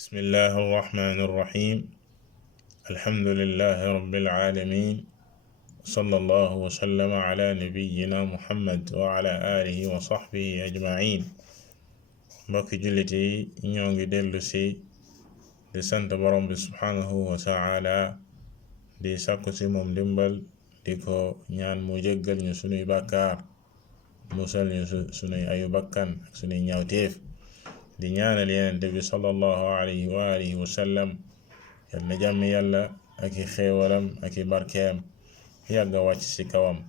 بسم الله الرحمن الرحيم الحمد لله رب العالمين صلى الله وسلم على نبينا محمد وعلى آله وصحبه أجمعين mbokki jullit yi ñoo ngi dellu si di sant borom bi subhanahu wa taala di sàkku si moom dimbal di ko ñaan mu jéggal ñu sunuy bàkkaar musal ñu sunuy ayu bakkan ak sunuy ñaawteef di ñaanal yenente bi sallallahu alayhi wa alihi wa sallam yal na jàmm yàlla ak i xéewalam ak i barkeem yàgg a wàcc ci kawam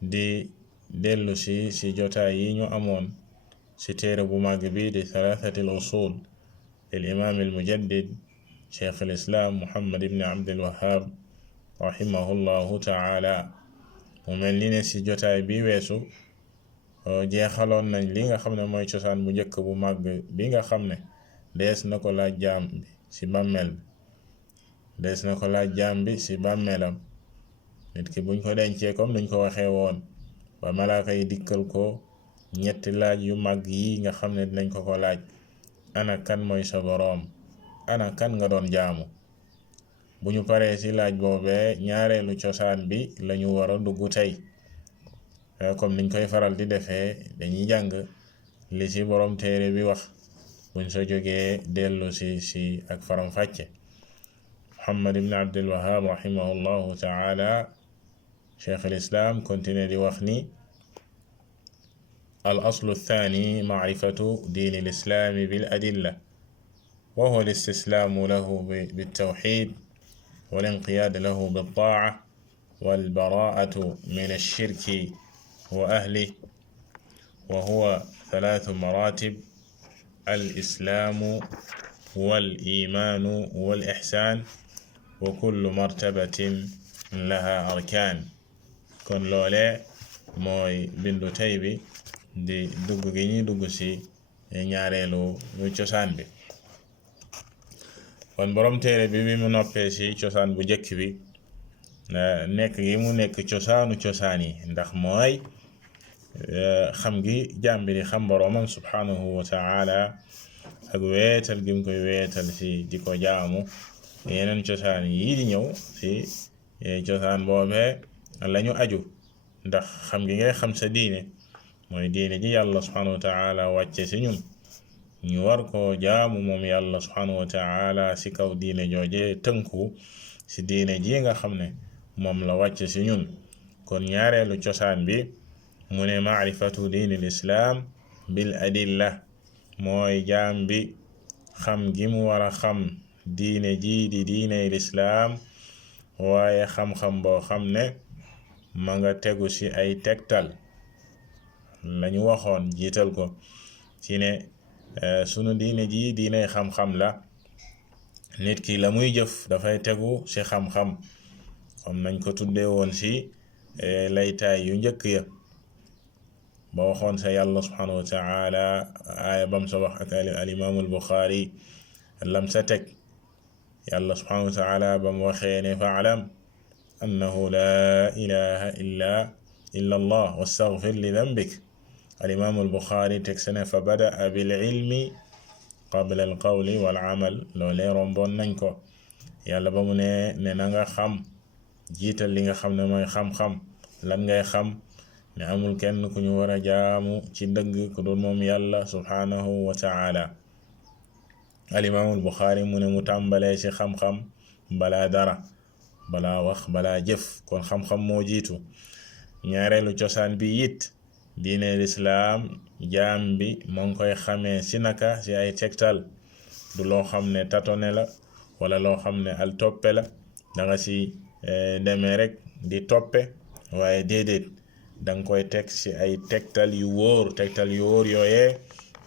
di dellu si jotaay yi ñu amoon ci téere bu màgg bi di thalathati al usul lil imam al mujaddid cheikh al islam muhammad ibn abdul wahhab rahimahullahu taala mu mel ni ne ci jotaay bi weesu jeexaloon nañ li nga xam ne mooy cosaan bu njëkk bu màgg bi nga xam ne dees na ko laaj jaam bi ci bàmmeel dees na ko laaj jaam bi ci bàmmeelam nit ki buñ ko dencee comme nuñ ko waxee woon ba malaaka yi dikkal ko ñetti laaj yu màgg yi nga xam ne dinañ ko laaj ana kan mooy sa boroom ana kan nga doon jaamu bu ñu paree ci laaj boobee ñaareelu cosaan bi lañu war a dugg tey comme niñ koy faral di defee dañuy jàng li ci boroom téere bi wax buñ sa jógee dellu si ak faram fàcce Muhammad ibn Abdul Wahhab rahimahullahu taala cheikh al islam continue di wax ni al aslu thani maarifatu diin al islaami bil adilla wa huwa al istislaamu lahu bit tawxid wal inqiyaad lahu bit taaca wal baraa'atu min ash shirki وأهله وهو ثلاث مراتب الإسلام والإيمان والإحسان وكل مرتبة لها أركان kon loole mooy bindu tey bi di dugg gi ñuy dugg ci ñaareelu cosaan bi kon borom téere bi mu noppee ci cosaan bu njëkk bi nekk gi mu nekk cosaanu cosaan yi ndax mooy xam gi jaam bi di xam boroomam subhanahu wa ta'ala ak weetal gi mu koy weetal ci di ko jaamu yeneen cosaan yi di ñëw ci cosaan boobee lañu aju ndax xam gi ngay xam sa diine mooy diine ji yàlla subhanahu wa ta'ala wàcce ci ñun ñu war koo jaamu moom yàlla subhanahu wa ta'ala ci kaw diine jooje tënku ci diine ji nga xam ne moom la wàcce ci ñun kon ñaareelu cosaan bi mu ne maarifatu diin al islaam bil adilla mooy jaam bi xam gi mu war a xam diine ji di diine lislaam waaye xam-xam boo xam ne ma nga tegu ci ay tegtal lañu waxoon jiital ko ci ne sunu diine ji diine xam-xam la nit ki la muy jëf dafay tegu ci xam-xam comme nañ ko tuddee woon ci laytaay yu njëkk ya ba waxoon sa yàlla subhanahu wa ta'ala aaya bam sa wax ak al imaamu al buxaari lam sa teg yàlla subhanahu wa ta'ala bam waxee ne fa'lam annahu la ilaha illa allah wastaghfir li dhanbik al imaamu al buxaari teg sa ne fa bada'a bil ilmi qabla al qawli wal amal loolee romboon nañ ko yàlla ba mu ne na nga xam jiital li nga xam ne mooy xam-xam lan ngay xam ne amul kenn ku ñu war a jaamu ci dëgg ku dul moom yàlla subhanahu wa ta'ala alimaamul buxaari mu ne mu tàmbalee ci xam-xam balaa dara balaa wax balaa jëf kon xam-xam moo jiitu ñaareelu cosaan bi it diine lislaam jaam bi moo ngi koy xamee ci naka ci ay tegtal du loo xam ne tatone la wala loo xam ne al toppe la danga ci demee rek di toppe waaye déedéet danga koy teg ci ay tegtal yu wóor yooyee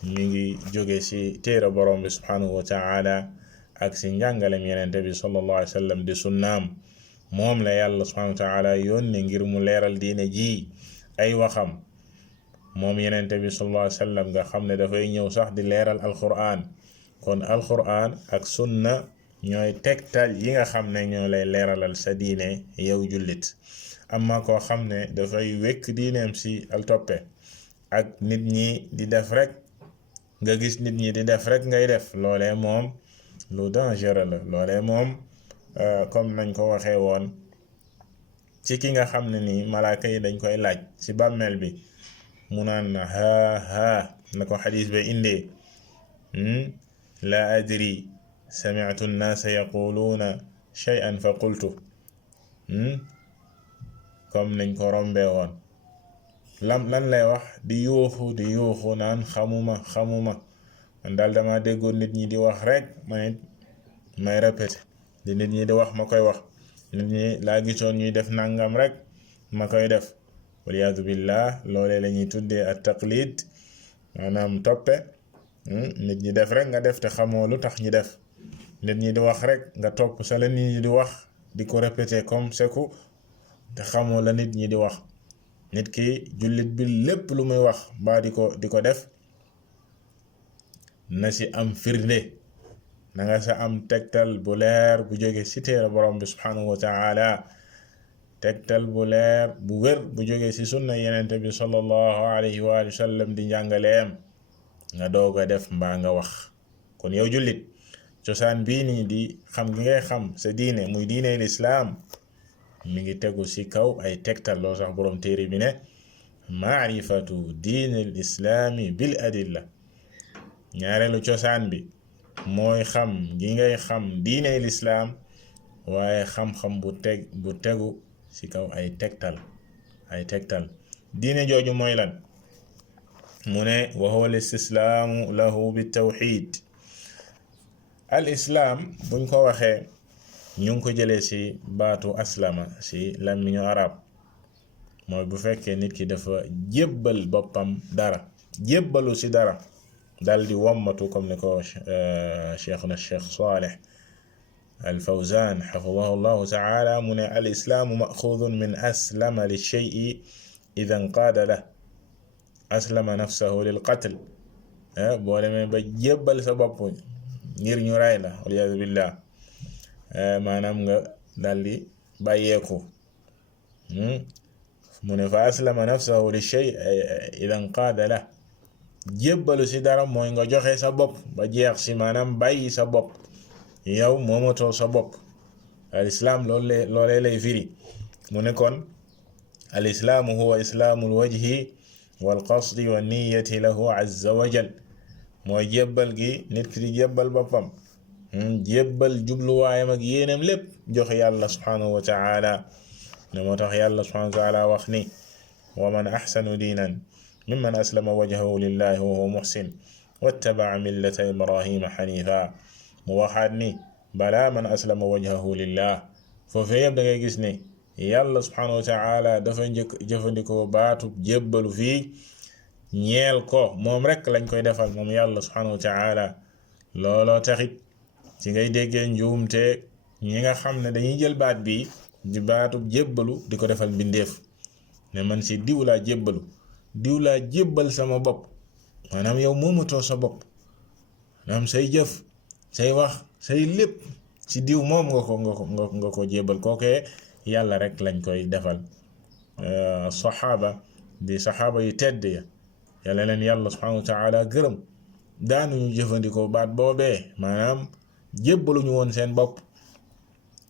ñu ngi jóge ci téere borom bi subhanahu wa ta'ala ak ci njàngalem yenente bi sallallahu alayhi wa sallam di sunnaam moom la yàlla subhanahu wa ta'ala yónne ngir mu leeral diine ji ay waxam moom yenente bi sallallahu alayhi wa sallam nga xam ne dafay ñëw sax di leeral alquran kon alquran ak sunna ñooy tegtal yi nga xam ne ñoo lay leeralal sa diine yow jullit amma koo xam ne dafay wekk diineem ci al toppe ak nit ñi di def rek nga gis nit ñi di def rek ngay def loolee moom lu dangereux la loolee moom comme nañ ko waxee woon ci ki nga xam ne nii malaaka yi dañ koy laaj ci bàmmeel bi mu naan haa na ko xadis ba indee la adri sami'tu an-naasa yaquluuna shay'an fa qultu comme nañ ko rombee woon lan lay wax di yuuxu naan xamuma man daal dama déggoon nit ñi di wax rek may répété di nit ñi di wax ma koy wax nit ñi laa gisoon ñuy def nangam rek ma koy def waliyaadu billah loolee la ñuy tuddee at taqlid maanaam toppe nit ñi def rek nga def te xamoo lu tax ñi def nit ñi di wax rek nga topp sa la nit ñi di wax di ko répété comme seku te xamoo la nit ñi di wax nit ki jullit bi lépp lu muy wax mbaa di ko def na ci am firnde na nga sa am tegtal bu leer bu jóge ci téere borom bi subhanahu wa ta'ala tegtal bu leer bu wér bu jóge ci sunna yenente bi sallallahu alayhi wa sallam di njàngaleem nga doog a def mbaa nga wax kon yow jullit cosaan bii nii di xam gi ngay xam sa diine muy diine lislaam mi ngi tegu ci kaw ay tegtal loo sax borom téere bi ne maarifatu diine lislaami bil adilla ñaareelu cosaan bi mooy xam gi ngay xam diine lislaam waaye xam-xam bu tegu ci kaw ay tegtal diine jooju mooy lan mu ne wa huwa al istislaamu lahu bit tawxid al islaam buñ ko waxee ñu ngi ko jëlee ci baatu aslama ci làmmiñu arab mooy bu fekkee nit ki dafa jébbal boppam dara jébbalu ci dara dal di wommatu comme ni ko cheikhuna cheikh Salih al Fawzan xafidahu llahu taala mu ne al islaamu maxuudun min aslama li shay'i ida nqaada la aslama nafsahu lil qatl boo demee ba jébbal sa bopp ngir ñu ray la waliyadu billah maanaam nga daldi bàyyeeku mu ne fa aslama nafsahu li shay ida nqaada la jébbalu ci dara mooy nga joxe sa bopp ba jeex ci maanaam bàyyi sa bopp yow moomatoo sa bopp al islaam loolee lay firi mu ne kon al islaamu huwa islaamul wajhi wal qasdi wa niyati lahu azza wa jal mooy jébbal gi nit ki di jébbal boppam jébbal jubluwaayam ak yéenam lépp joxe yàlla subhanahu wa ta'ala ne moo tax yàlla subhanahu wa ta'ala wax ni wa man ahsanu diinan mimman aslama wajhahu lillahi wa huwa muhsin wattaba'a millata ibrahima hanifa mu waxaat ni balaa man aslama wajhahu lillah foofee yëpp da ngay gis ni yàlla subhanahu wa ta'ala dafa jëfandikoo baatu jébbalu fii ñeel ko moom rek lañ koy defal moom yàlla subhanahu wa ta'ala looloo taxit ci ngay déggee njuumte ñi nga xam ne dañuy jël baat bi di baatu jébbalu di ko defal mbindeef ne man ci diw laa jébbal sama bopp maanaam yow moomatoo sa bopp maanaam say jëf say wax say lépp ci diw moom nga ko jébbal kookee yàlla rek lañ koy defal saxaaba yu tedd ya yàlla leen yàlla subhanahu wa ta'ala gërëm daanuñu jëfandikoo baat boobee maanaam jébbaluñu woon seen bopp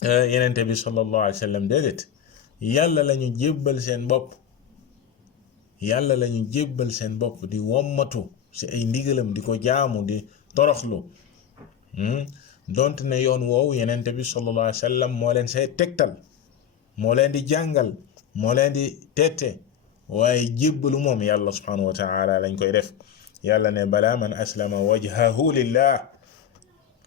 yenente bi sallallahu alayhi wa sallam déedéet yàlla lañu jébbal seen bopp di wommatu ci ay ndigalam di ko jaamu di toroxlu donte ne yoon woowu yenente bi sallallahu alayhi wa sallam moo leen say tegtal moo leen di jàngal moo leen di tette waaye jébbalu moom yàlla subhanahu wa ta'ala lañ koy def yàlla ne balaa man aslama wajhahu lillah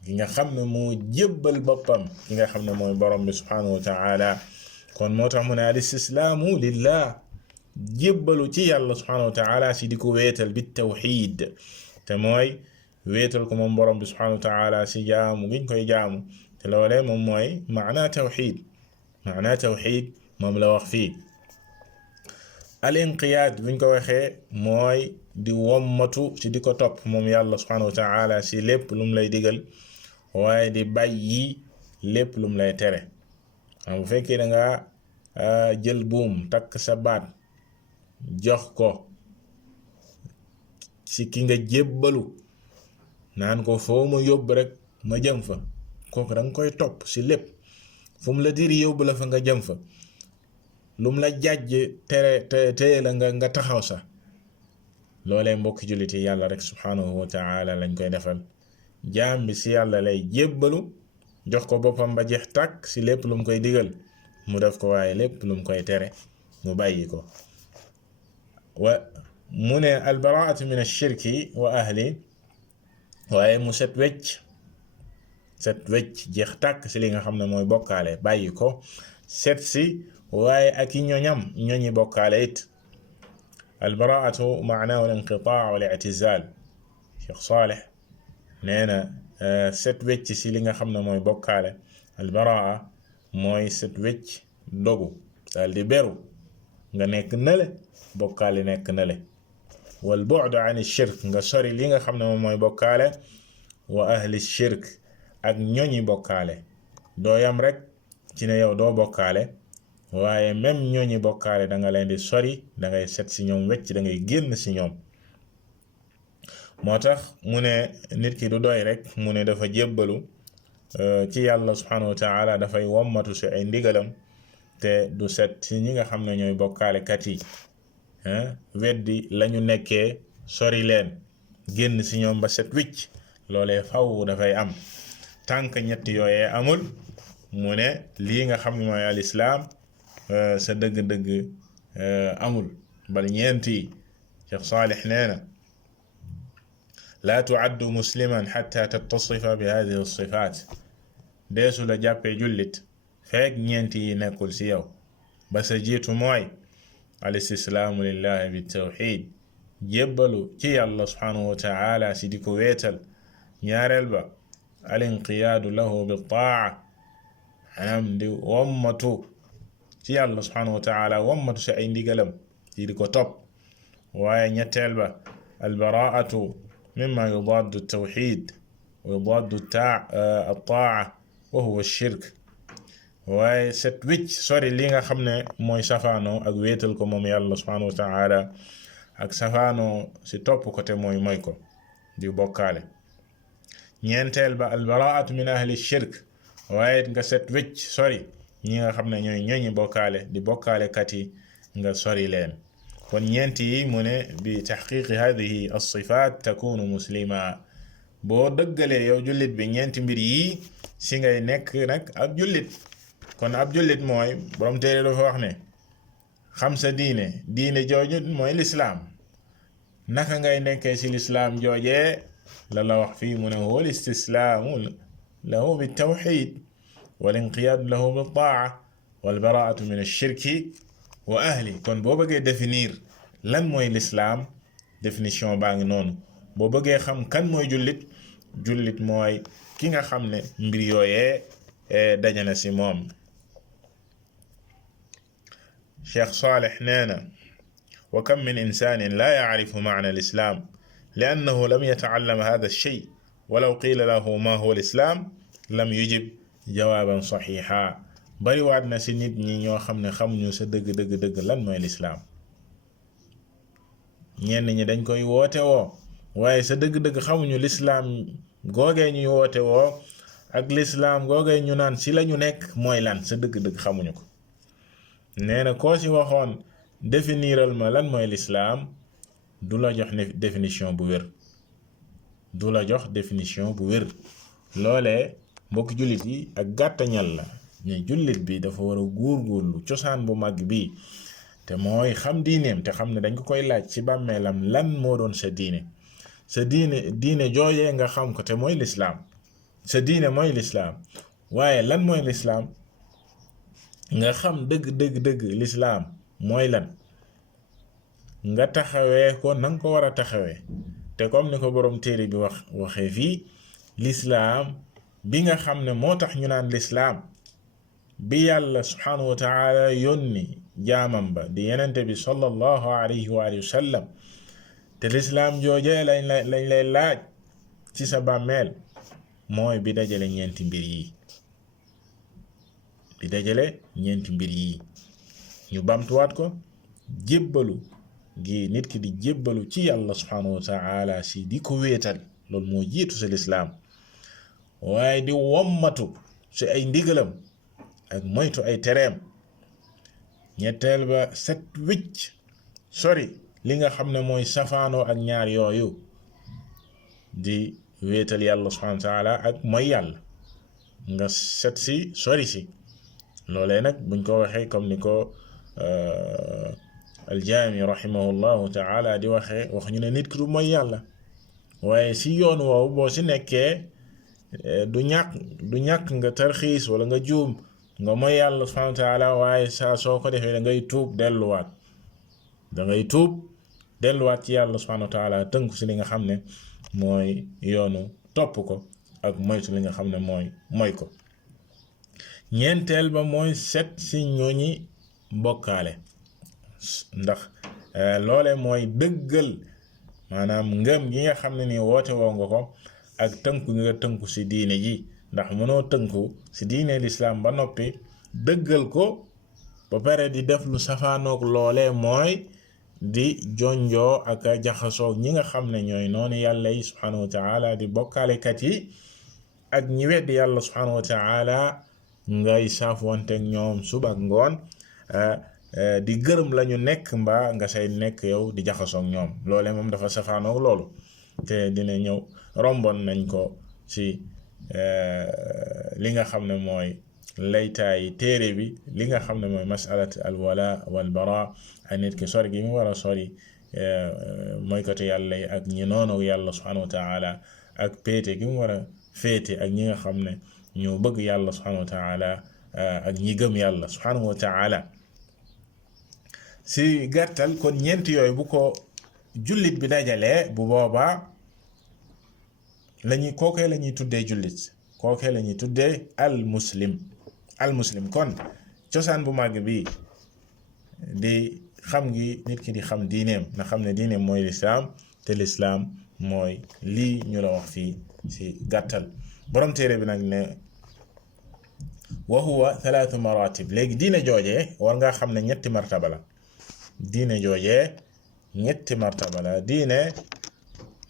ki nga xam ne moo jébbal boppam ki nga xam ne mooy borom bi subhanahu wa ta'ala kon moo tax mu ne al istislaamu lillah jébbalu ci yàlla subhanahu wa ta'ala si di ko wéetal bi tawxid te mooy wéetal ko moom borom bi subhanahu wa ta'ala si jaamu giñ koy jaamu te loolee moom mooy maana tawxid moom la wax fii al inqiyaad buñ ko waxee mooy di wommatu ci di ko topp moom yàlla subhanahu wa ta'ala si lépp lum lay digal waaye di bàyyi lépp lum lay tere bu fekkee da nga jël buum takk sa baat jox ko ci ki nga jébbalu naan ko foo ma yóbbu rek ma jëm fa kooku da nga koy topp si lépp fu mu la diri yóbbu la fa nga jëm fa lu mu la jàjj tere la nga taxaw sax loolee mbokki jullit yi yàlla rek subhanahu wa taala lañ koy defal jaam bi si yàlla lay jébbalu jox ko boppam ba jeex tàkk si lépp lu mu koy digal mu def ko waaye lépp lu mu koy tere mu bàyyi ko wa mu ne albaraatu min ashirki wa ahli waaye mu set wecc jeex tàkk si li nga xam ne mooy bokkaale bàyyi ko set si waaye ak i ñoñi bokkaale it albaraatu maanaahu al-inqitaa wal i'tizaal Cheikh Saleh nee na set wecc si li nga xam ne mooy bokkaale albaraa mooy set wecc dogu daal di beru nga nekk nale bokkaale nekk nale wal bu'du an shirk nga sori li nga xam ne moom mooy bokkaale wa ahli shirk ak ñoñi bokkaale doo yam rek ci ne yow doo bokkaale waaye même ñooñi bokkaale da nga leen di sori da ngay set si ñoom wecc da ngay génn si ñoom moo tax mu ne nit ki du doy rek mu ne dafa jébbalu ci yàlla subhanahu wa taala dafay wommatu si ay ndigalam te du set si ñi nga xam ne ñooy bokkaale kat yi weddi lañu nekkee sori leen génn si ñoom ba set wicc loolee faw dafay am tànk ñett yooyee amul mu ne lii nga xam ne mooy al islaam sa dëgg-dëgg amul bal ñeenti Cheikh Salih nee na laa tuaddu musliman xatta tattasifa bi hadihi alsifaat deesu la jàppee jullit feek ñeenti yi nekkul si yow ba sa jiitu mooy al istislaamu lillahi bi tawxid jébbalu ci yàlla subhanahu wa taala si di ko weetal ñaareel ba al inqiyaadu lahu bi taa maanaam di wommatu ci yàlla subhanahu wa taala wommatu si ay ndigalam si di ko topp waaye ñetteel ba albaraatu mimma yudaaddu tawxid wa yudaaddu attaa wa huwa shirk waaye set wicc sori li nga xam ne mooy safaanoo ak wéetal ko moom yàlla subhanahu wa taala ak safaanoo si topp ko te mooy ko di bokkaale ñeenteel ba albaraatu min ahli shirk waaye nga set wicc sori ñi nga xam ne ñooy ñooñi bokkaale di bokkaale kat yi nga sori leen kon ñeenti yi mu ne bi taxqiqi hadihi alsifat takunu muslima boo dëggalee yow jullit bi ñeenti mbir yi si ngay nekk nag ab jullit kon ab jullit mooy borom téere dafa wax ne xam sa diine jooju mooy lislaam naka ngay nekkee si lislaam joojee la wax fii mu ne huwa al istislaamu lahu bi tawxid wal inqiyaadu lahu bi taa wal baraatu min ashirki wa ahli kon boo bëggee définir lan mooy lislaam définition baa ngi noonu boo bëggee xam kan mooy jullit mooy ki nga xam ne mbir yooyee dajana si moom Cheikh Salih nee na wa kam min insanin la yacrifu macna alislaam li annahu lam yatacallam hada alshay walaw qiila lahu ma huwa alislaam lam yujib jawaaban saxiixa bariwaat na si nit ñi ñoo xam ne xamuñu sa dëgg lan mooy lislaam ñenn ñi dañ koy woote woo waaye sa dëgg xamuñu lislaam googee ñuy woote woo ak lislaam googee ñu naan si lañu nekk mooy lan sa dëgg xamuñu ko nee na koo si waxoon définiral ma lan mooy lislaam du la jox définition bu wér loolee mbokk jullit yi ak gàttañal la ne jullit bi dafa war a góorgóorlu cosaan bu mag bi te mooy xam diineem te xam ne dañ ko koy laaj ci bàmmeelam lan moo doon sa diine jooyee nga xam ko te mooy lislaam sa diine mooy lislaam waaye lan mooy lislaam nga xam dëgg lislaam mooy lan nga taxawee ko nanga ko war a taxawee te comme ni ko borom téere bi waxee fii lislaam bi nga xam ne moo tax ñu naan lislaam bi yàlla subhanahu wa taala yónni jaamam ba di yenente bi sallallahu alayhi wa sallam te lislaam joojee lañ lay laaj ci sa bàmmeel mooy bi dajale ñeenti mbir yi ñu bamtuwaat ko jébbalu gi nit ki di jébbalu ci yàlla subhanahu wa taala si di ko wéetal loolu moo jiitu sa lislaam waaye di wommatu ci ay ndigalam ak moytu ay tereem. ñetteel ba set wicc sori li nga xam ne mooy safaanoo ak ñaar yooyu di wéetal yàlla subhanahu wa taala ak mooy yàlla nga set si sori si. loolee nag buñ ko waxee comme ni ko aljaami rahimahullahu taala di waxee wax ñu ne nit ki du mooy yàlla, waaye si yoon woowu boo si nekkee du ñàkk nga tarxiis wala nga juum nga mooy yàlla subhanahu wa taala, waaye saa soo ko defee da ngay tuub delluwaat ci yàlla subhanahu wa taala tënku si li nga xam ne mooy yoonu topp ko ak moytu li nga xam ne mooy ko. ñeenteel ba mooy set si ñooñi bokkaale, ndax loole mooy dëggal maanaam ngëm gi nga xam ne ni woote woo nga ko ak tënku nga tënku si diine ji, ndax mënoo tënku si diine lislaam ba noppi dëggal ko ba pare di def lu safaanoog loole mooy di jonjoo ak jaxasoo ñi nga xam ne ñooy noonu yàlla yi subhanahu wa taala di bokkaalekat yi ak ñi weddi yàlla subhanahu wa taala ngay saafuwanteeg ñoom suba ak ngoon di gërëm lañu nekk mbaa nga say nekk yow di jaxasoog ñoom. loole moom dafa safaanoog loolu te dina ñëw rombon nañ ko ci li nga xam ne mooy laytaay téere bi, li nga xam ne mooy masalat al wala wal bara ak nit ki sori gi mu war a sori mooykatu yàlla yi ak ñi noonu yàlla subhanahu wa taala ak péete gi mu war a féete ak ñi nga xam ne ñoo bëgg yàlla subhanahu wa taala ak ñi gëm yàlla subhanahu wa taala. si gàttal kon ñeent yooyu bu ko jullit bi dajalee bu boobaa kookee la ñuy tuddee jullit, kookee la ñuy tuddee al muslim. kon cosaan bu màgg bi di xam gi nit ki di xam diineem na xam ne diineem mooy lislaam, te lislaam mooy lii ñu la wax fii si gàttal. borom téere bi nag ne wa huwa 3 maratib. léegi diine joojee war ngaa xam ne ñetti martaba la. diine joojee ñetti martaba la. diine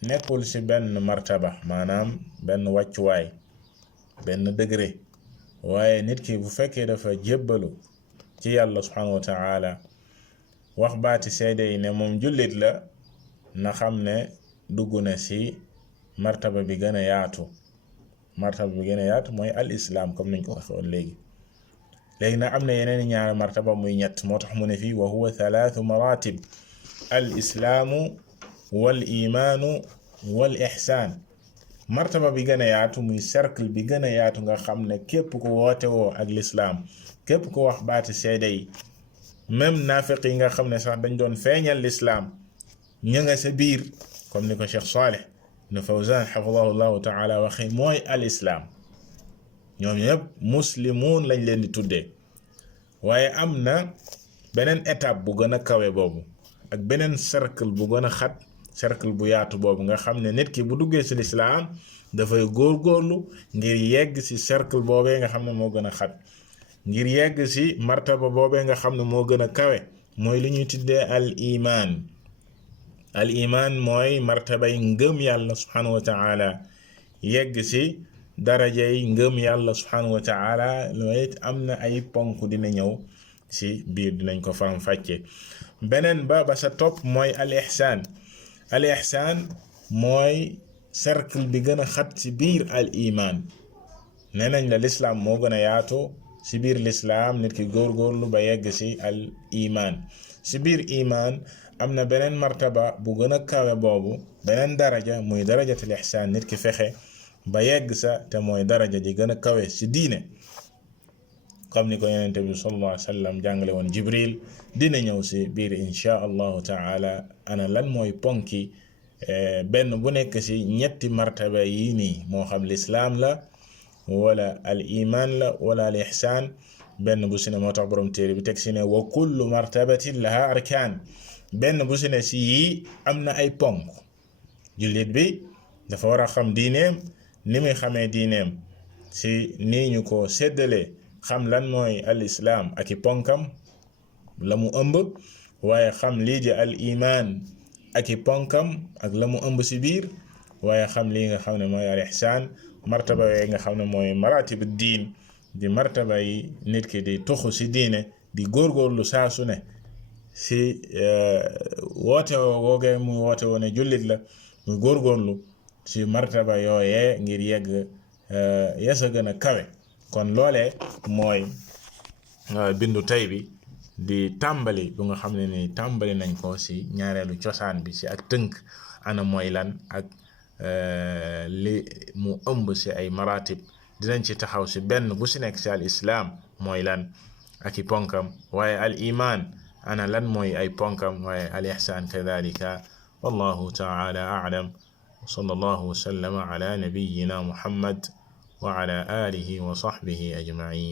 nekkul ci benn martaba, maanaam benn wàccuwaay, benn degré, waaye nit ki bu fekkee dafa jébbalu ci yàlla subhanahu wa taala wax baati seede yi ne moom jullit la, na xam ne dugg na ci martaba bi gën a yaatu. martaba bi gën a yaatu mooy al islam, comme nañ ko waxoon léegi nag am na yeneen ñaari martaba muy ñett, moo tax mu ne fii wa huwa 3 maratib al islaamu wal imaanu wal ihsaan. martaba bi gën a yaatu muy cercle bi gën a yaatu nga xam ne képp ku woote woo ak lislaam, képp ku wax baati seede yi, même naafiq yi nga xam ne sax dañ doon feeñal lislaam ña nga sa biir, comme ni ko Cheikh Saleh ibn Fawzan xafidahu llahu taala waxee, mooy al islaam. ñoom ñëpp muslimuun lañ leen di tuddee, waaye am na beneen étape bu gën a kawe boobu ak beneen cercle bu gën a xat, cercle bu yaatu boobu nga xam ne nit ki bu duggee ci lislaam dafay góorgóorlu ngir yegg ci cercle boobee nga xam ne moo gën a xat, ngir yegg ci martaba boobee nga xam ne moo gën a kawe, mooy li ñuy tuddee al iman. al iman mooy martabay ngëm yàlla subhanahu wa taala, yegg ci darajay ngëm yàlla subhanahu wa taala. loolu it am na ay ponk dina ñëw ci biir, dinañ ko faram fàcce. beneen ba sa topp mooy al ihsaan. al ihsaan mooy cercle bi gën a xat ci biir al iman. nee nañ la lislaam moo gën a yaatu, ci biir lislaam nit ki góorgóorlu ba yegg ci al iman. ci biir iman am na beneen martaba bu gën a kawe boobu, beneen daraja muy darajatul ihsaan, nit ki fexe ba yegg sa, te mooy daraja ji gën a kawe ci diine, comme ni ko yonente bi sallallahu alayhi wa sallam jàngale woon Jibril. dina ñëw ci biir insha allahu taala ana lan mooy ponki benn bu nekk ci ñetti martaba yi nii, moo xam lislaam la wala al iman la wala al ihsaan. benn bu ci ne moo tax borom téere bi teg ci ne wa kullu martabatin laha arkaan. benn bu ci ne ci yii am na ay ponk. jullit bi dafa war a xam diineem, ni muy xamee diineem ci nii ñu ko séddalee, xam lan mooy al islaam ak i ponkam la mu ëmb, waaye xam lii di al iman ak i ponkam ak la mu ëmb ci biir, waaye xam lii nga xam ne mooy al ihsaan martaba yooyu nga xam ne mooy maratibu diin di martaba yi nit ki di tuxu si diine di góorgóorlu saa su ne si woote woogee mu woote woone jullit la mu góorgóorlu si martaba yooyee ngir yegg yasa gën a kawe kon loolee mooy bindu tey bi di tàmbali bu nga xam ne ni tàmbali nañ ko si ñaareelu cosaan bi si ak tënk ana mooy lan ak li mu ëmb si ay maratib dinañ ci taxaw si benn bu si nekk si al islaam mooy lan ak i ponkam waaye al iman ana lan mooy ay ponkam waaye al ihsaan kadalika wallahu taala a'lam وصلى الله وسلم على نبينا محمد وعلى آله وصحبه أجمعين